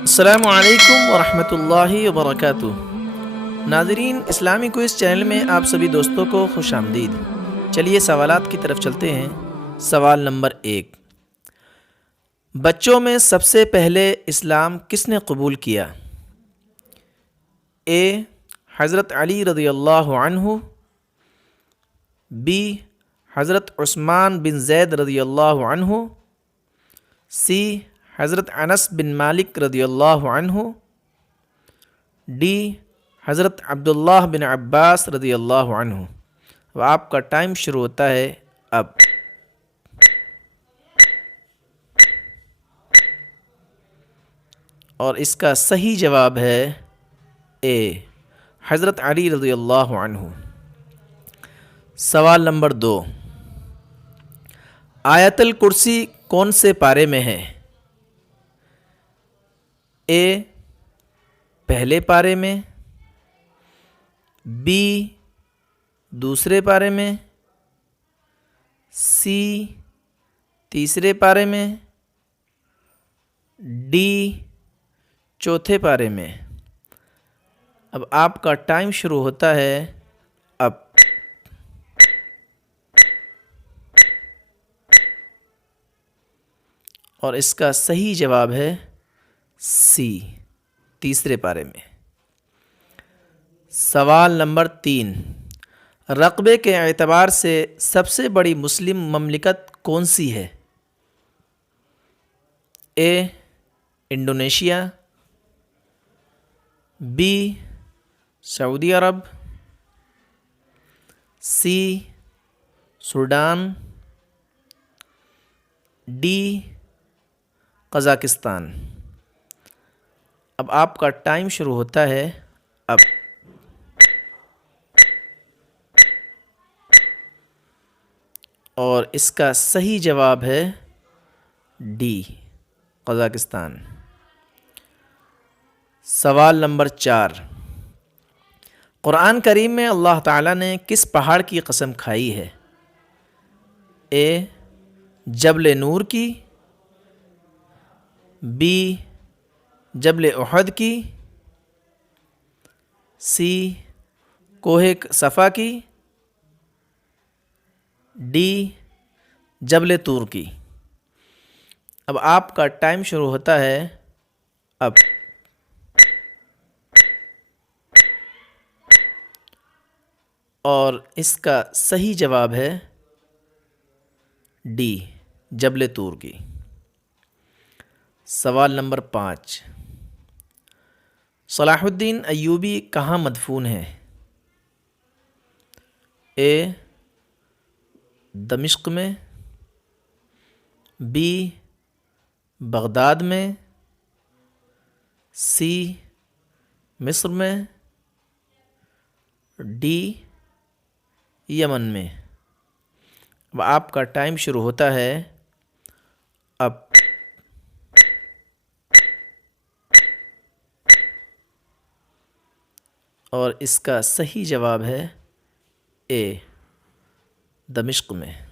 السلام علیکم ورحمۃ اللہ وبرکاتہ۔ ناظرین، اسلامی کوئز چینل میں آپ سبھی دوستوں کو خوش آمدید۔ چلیے سوالات کی طرف چلتے ہیں۔ سوال نمبر 1، بچوں میں سب سے پہلے اسلام کس نے قبول کیا؟ اے حضرت علی رضی اللہ عنہ، بی حضرت عثمان بن زید رضی اللہ عنہ، سی حضرت انس بن مالک رضی اللہ عنہ، ڈی حضرت عبداللہ بن عباس رضی اللہ عنہ۔ اب آپ کا ٹائم شروع ہوتا ہے اب۔ اور اس کا صحیح جواب ہے اے حضرت علی رضی اللہ عنہ۔ سوال نمبر 2، آیت الکرسی کون سے پارے میں ہے؟ اے پہلے پارے میں، بی دوسرے پارے میں، سی تیسرے پارے میں، ڈی چوتھے پارے میں۔ اب آپ کا ٹائم شروع ہوتا ہے اب۔ اور اس کا صحیح جواب ہے سی تیسرے پارے میں۔ سوال نمبر 3، رقبے کے اعتبار سے سب سے بڑی مسلم مملکت کون سی ہے؟ اے انڈونیشیا، بی سعودی عرب، سی سوڈان، ڈی قزاقستان۔ اب آپ کا ٹائم شروع ہوتا ہے اب۔ اور اس کا صحیح جواب ہے ڈی قزاقستان۔ سوال نمبر 4، قرآن کریم میں اللہ تعالیٰ نے کس پہاڑ کی قسم کھائی ہے؟ اے جبل نور کی، بی جبل احد کی، سی کوہ صفا کی، ڈی جبل طور کی۔ اب آپ کا ٹائم شروع ہوتا ہے اب۔ اور اس کا صحیح جواب ہے ڈی جبل طور کی۔ سوال نمبر 5، صلاح الدین ایوبی کہاں مدفون ہے؟ اے دمشق میں، بی بغداد میں، سی مصر میں، ڈی یمن میں۔ اب آپ کا ٹائم شروع ہوتا ہے اب۔ اور اس کا صحیح جواب ہے اے دمشق میں۔